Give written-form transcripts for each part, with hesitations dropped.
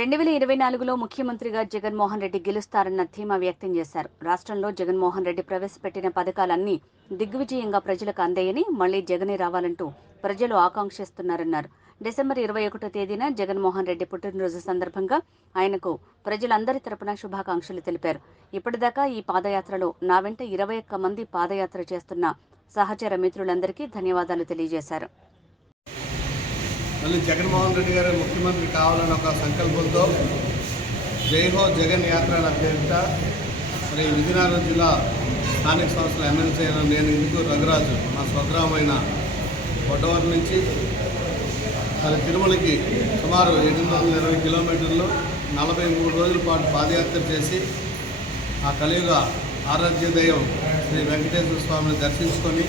2024లో ముఖ్యమంత్రిగా జగన్మోహన్ రెడ్డి గెలుస్తారన్న ధీమా వ్యక్తం చేశారు. రాష్ట్రంలో జగన్మోహన్ రెడ్డి ప్రవేశపెట్టిన పథకాలన్నీ దిగ్విజయంగా ప్రజలకు అందాయని, మళ్లీ జగనే రావాలంటూ ప్రజలు ఆకాంక్షిస్తున్నారన్నారు. డిసెంబర్ 21 తేదీన జగన్మోహన్ రెడ్డి పుట్టినరోజు సందర్భంగా ఆయనకు ప్రజలందరి తరపున శుభాకాంక్షలు తెలిపారు. ఇప్పటిదాకా ఈ పాదయాత్రలో నా వెంట 21 మంది పాదయాత్ర చేస్తున్న సహచర మిత్రులందరికీ ధన్యవాదాలు తెలియజేశారు. మళ్ళీ జగన్మోహన్ రెడ్డి గారు ముఖ్యమంత్రి కావాలని ఒక సంకల్పంతో జై హో జగన్ యాత్ర పేరిట మరి విజయనగరం జిల్లా స్థానిక సంస్థల ఎమ్మెల్సీ అయిన నేను ఇందుకు రఘురాజు మా స్వగ్రామైన కొట్టవరం నుంచి మరి తిరుమలకి సుమారు 720 కిలోమీటర్లు 43 రోజుల పాటు పాదయాత్ర చేసి ఆ కలియుగ ఆరాధ్య దైవం శ్రీ వెంకటేశ్వర స్వామిని దర్శించుకొని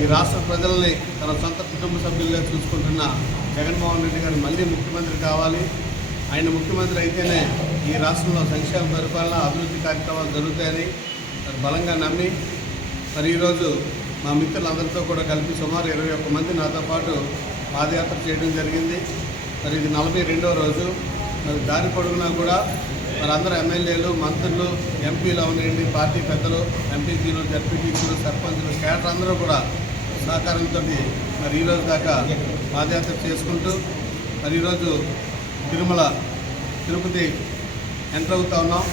ఈ రాష్ట్ర ప్రజల్ని తన సొంత కుటుంబ సభ్యులుగా చూసుకుంటున్న జగన్మోహన్ రెడ్డి గారు మళ్ళీ ముఖ్యమంత్రి కావాలి, ఆయన ముఖ్యమంత్రి అయితేనే ఈ రాష్ట్రంలో సంక్షేమ పరిపాలన అభివృద్ధి కార్యక్రమాలు జరుగుతాయని బలంగా నమ్మి మరి ఈరోజు మా మిత్రులందరితో కూడా కలిపి సుమారు 21 మంది నాతో పాటు పాదయాత్ర చేయడం జరిగింది. మరి ఇది 42వ రోజు. మరి దారి పొడుగునా కూడా మరి అందరూ ఎమ్మెల్యేలు, మంత్రులు, ఎంపీలు అవనండి, పార్టీ పెద్దలు, ఎంపీపీలు, జడ్పీటీసీలు, సర్పంచులు, కేడర్ అందరూ కూడా సహకారంతో మరి ఈరోజు దాకా పాదయాత్ర చేసుకుంటూ మరి ఈరోజు తిరుపతి ఎంటర్ అవుతా ఉన్నాం.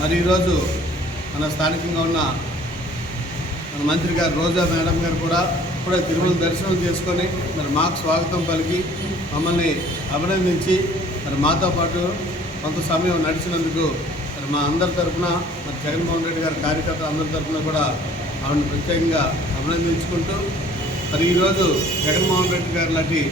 మరి ఈరోజు మన స్థానికంగా ఉన్న మన మంత్రి గారు రోజా మేడం గారు కూడా ఇప్పుడే తిరుమల దర్శనం చేసుకొని మరి మాకు స్వాగతం పలికి మమ్మల్ని అభినందించి మరి మాతో పాటు కొంత సమయం నడిచినందుకు మరి మా అందరి తరఫున మరి జగన్మోహన్ రెడ్డి గారి కార్యకర్తలు అందరి తరఫున కూడా ఆవిడని ప్రత్యేకంగా అభినందించుకుంటూ మరి ఈరోజు జగన్మోహన్ రెడ్డి గారి లాంటి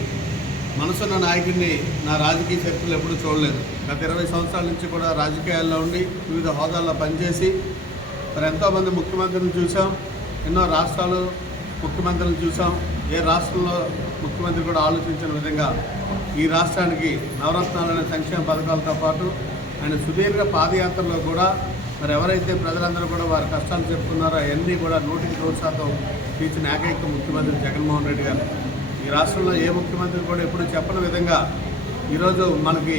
మనసున్న నాయకుడిని నా రాజకీయ చరిత్రలో ఎప్పుడూ చూడలేదు. గత 20 సంవత్సరాల నుంచి కూడా రాజకీయాల్లో ఉండి వివిధ హోదాల్లో పనిచేసి మరి ఎంతోమంది ముఖ్యమంత్రిని చూసాం, ఎన్నో రాష్ట్రాలు ముఖ్యమంత్రులను చూసాం. ఏ రాష్ట్రంలో ముఖ్యమంత్రి కూడా ఆలోచించిన విధంగా ఈ రాష్ట్రానికి నవరత్నాలనే సంక్షేమ పథకాలతో పాటు ఆయన సుదీర్ఘ పాదయాత్రలో కూడా మరి ఎవరైతే ప్రజలందరూ కూడా వారి కష్టాలు చెప్పుకున్నారో అవన్నీ కూడా 100% తీర్చిన ఏకైక ముఖ్యమంత్రి జగన్మోహన్ రెడ్డి గారు. ఈ రాష్ట్రంలో ఏ ముఖ్యమంత్రి కూడా ఎప్పుడు చెప్పని విధంగా ఈరోజు మనకి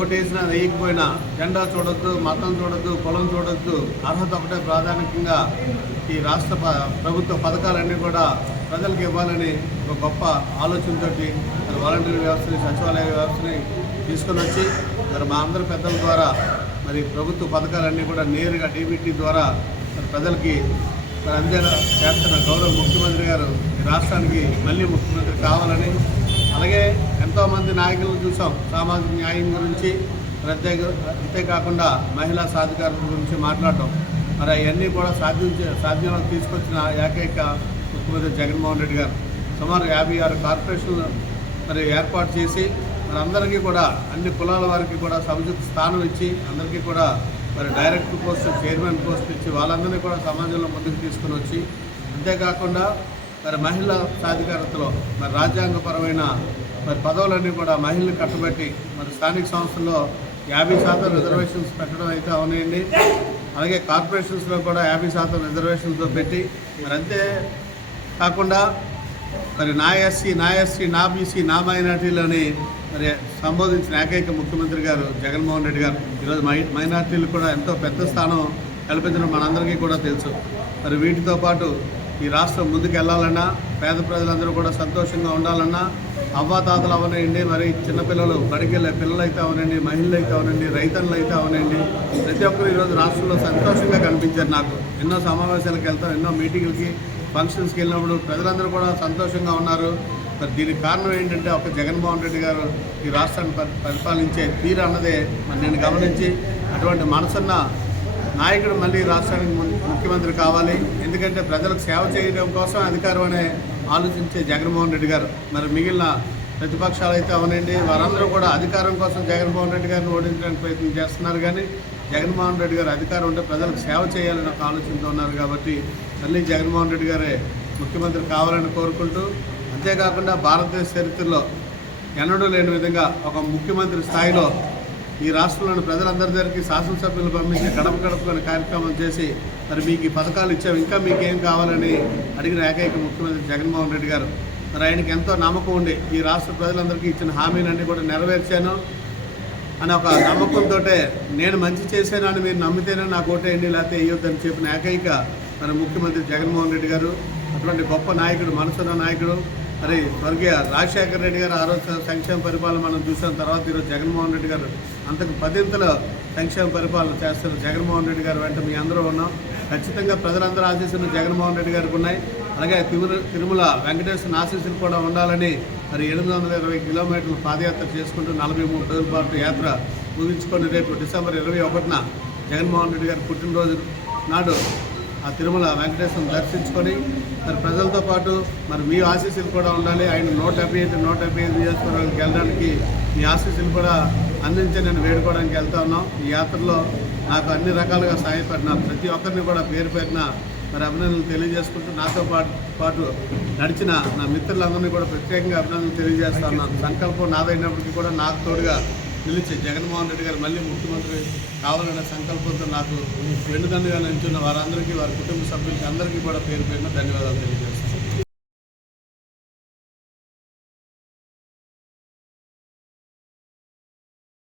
ఓటేసినా వేయకపోయినా జెండా చూడొద్దు, మతం చూడొద్దు, పొలం చూడొద్దు, అర్హత ఒకటే ప్రాధాన్యంగా ఈ రాష్ట్ర ప్రభుత్వ పథకాలన్నీ కూడా ప్రజలకు ఇవ్వాలని ఒక గొప్ప ఆలోచనతోటి మరి వాలంటీర్ వ్యవస్థని, సచివాలయ వ్యవస్థని తీసుకొని వచ్చి మరి మా అందరి పెద్దల ద్వారా మరి ప్రభుత్వ పథకాలన్నీ కూడా నేరుగా డీబీటీ ద్వారా మరి ప్రజలకి మరి అందేలా చేస్తున్న గౌరవ ముఖ్యమంత్రి గారు ఈ రాష్ట్రానికి మళ్ళీ ముఖ్యమంత్రి కావాలని, అలాగే ఎంతోమంది నాయకులను చూసాం సామాజిక న్యాయం గురించి అంతేకాకుండా మహిళా సాధికారత గురించి మాట్లాడటం. మరి అవన్నీ కూడా సాధ్యంలోకి తీసుకొచ్చిన ఏకైక ముఖ్యమంత్రి జగన్మోహన్ రెడ్డి గారు. సుమారు 56 కార్పొరేషన్లు మరి ఏర్పాటు చేసి మరి అందరికీ కూడా అన్ని కులాల వారికి కూడా సముచిత స్థానం ఇచ్చి అందరికీ కూడా మరి డైరెక్టర్ పోస్టు, చైర్మన్ పోస్టు ఇచ్చి వాళ్ళందరినీ కూడా సమాజంలో ముందుకు తీసుకుని వచ్చి, అంతేకాకుండా మరి మహిళా సాధికారతలో మరి రాజ్యాంగపరమైన మరి పదవులన్నీ కూడా మహిళలు కట్టబెట్టి మరి స్థానిక సంస్థల్లో 50% రిజర్వేషన్స్ పెట్టడం అయితే అవునాయండి. అలాగే కార్పొరేషన్స్లో కూడా 50% రిజర్వేషన్స్తో పెట్టి మరి అంతే కాకుండా మరి నా ఎస్సీ, నా బీసీ, నా మైనార్టీలని మరి సంబోధించిన ఏకైక ముఖ్యమంత్రి గారు జగన్మోహన్ రెడ్డి గారు. ఈరోజు మైనార్టీలు కూడా ఎంతో పెద్ద స్థానం కల్పించడం మనందరికీ కూడా తెలుసు. మరి వీటితో పాటు ఈ రాష్ట్రం ముందుకు వెళ్ళాలన్నా, పేద ప్రజలందరూ కూడా సంతోషంగా ఉండాలన్నా, అవ్వాతాతలు అవనండి, మరి చిన్నపిల్లలు బడికెళ్ళే పిల్లలు అయితే అవనండి, మహిళలు అయితే అవనండి, రైతన్నులు అయితే అవనండి, ప్రతి ఒక్కరు ఈరోజు రాష్ట్రంలో సంతోషంగా కనిపించారు. నాకు ఎన్నో సమావేశాలకు వెళ్తాం, ఎన్నో మీటింగులకి, ఫంక్షన్స్కి వెళ్ళినప్పుడు ప్రజలందరూ కూడా సంతోషంగా ఉన్నారు. మరి దీనికి కారణం ఏంటంటే ఒక జగన్మోహన్ రెడ్డి గారు ఈ రాష్ట్రాన్ని పరిపాలించే తీరు అన్నదే మరి నేను గమనించి అటువంటి మనసున్న నాయకుడు మళ్ళీ రాష్ట్రానికి ముఖ్యమంత్రి కావాలి. ఎందుకంటే ప్రజలకు సేవ చేయడం కోసం అధికారం అనే ఆలోచించే జగన్మోహన్ రెడ్డి గారు. మరి మిగిలిన ప్రతిపక్షాలు అయితే అవనండి, వారందరూ కూడా అధికారం కోసం జగన్మోహన్ రెడ్డి గారిని ఓడించడానికి ప్రయత్నం చేస్తున్నారు. కానీ జగన్మోహన్ రెడ్డి గారు అధికారం ఉంటే ప్రజలకు సేవ చేయాలని ఒక ఆలోచనతో ఉన్నారు. కాబట్టి మళ్ళీ జగన్మోహన్ రెడ్డి గారే ముఖ్యమంత్రి కావాలని కోరుకుంటూ, అంతేకాకుండా భారతదేశ చరిత్రలో ఎన్నడూ లేని విధంగా ఒక ముఖ్యమంత్రి స్థాయిలో ఈ రాష్ట్రంలోని ప్రజలందరి దగ్గరికి శాసనసభ్యులు పంపించి గడప గడపని కార్యక్రమం చేసి మరి మీకు ఈ పథకాలు ఇచ్చాము, ఇంకా మీకేం కావాలని అడిగిన ఏకైక ముఖ్యమంత్రి జగన్మోహన్ రెడ్డి గారు. మరి ఆయనకి ఎంతో నమ్మకం ఉండి ఈ రాష్ట్ర ప్రజలందరికీ ఇచ్చిన హామీలన్నీ కూడా నెరవేర్చాను. అని ఒక నమ్మకంతో నేను మంచి చేశానని మీరు నమ్మితేనే నాకు ఓటేయండి లేకపోతే వేయొద్దని చెప్పిన ఏకైక మరి ముఖ్యమంత్రి జగన్మోహన్ రెడ్డి గారు. అటువంటి గొప్ప నాయకుడు, మనసున్న నాయకుడు. మరి స్వర్గీయ రాజశేఖర రెడ్డి గారు ఆ రోజు సంక్షేమ పరిపాలన మనం చూసిన తర్వాత ఈరోజు జగన్మోహన్ రెడ్డి గారు అంతకు 10ంతల సంక్షేమ పరిపాలన చేస్తున్న జగన్మోహన్ రెడ్డి గారు వెంట మీ అందరూ ఉన్నాం. ఖచ్చితంగా ప్రజలందరూ ఆశీస్సులు జగన్మోహన్ రెడ్డి గారికి ఉన్నాయి. అలాగే తిరుమల వెంకటేశ్వర ఆశీస్సులు కూడా ఉండాలని మరి 720 కిలోమీటర్లు పాదయాత్ర చేసుకుంటూ 43 రోజుల పాటు యాత్ర ముగించుకొని రేపు డిసెంబర్ 21న జగన్మోహన్ రెడ్డి గారి పుట్టినరోజు నాడు ఆ తిరుమల వెంకటేశ్వరం దర్శించుకొని మరి ప్రజలతో పాటు మరి మీ ఆశీస్సులు కూడా ఉండాలి. ఆయన 175 నియోజకవర్గాలకు వెళ్ళడానికి మీ ఆశీస్సులు కూడా అందించి నేను వేడుకోవడానికి వెళ్తా ఉన్నాం. ఈ యాత్రలో నాకు అన్ని రకాలుగా సహాయపడిన ప్రతి ఒక్కరిని కూడా పేరు పేరున మరి అభినందనలు తెలియజేసుకుంటూ నాతో పాటు నడిచిన నా మిత్రులందరినీ కూడా ప్రత్యేకంగా అభినందనలు తెలియజేస్తా ఉన్నాను. సంకల్పం నాదైనప్పటికీ కూడా నాకు తోడుగా నిలిచి జగన్మోహన్ రెడ్డి గారు మళ్ళీ ముఖ్యమంత్రి కావాలనే సంకల్పంతో నాకు వెన్నుదన్నుగా నిల్చున్న వారందరికీ, వారి కుటుంబ సభ్యులకి అందరికీ కూడా పేరు పేరున ధన్యవాదాలు తెలియజేస్తాను.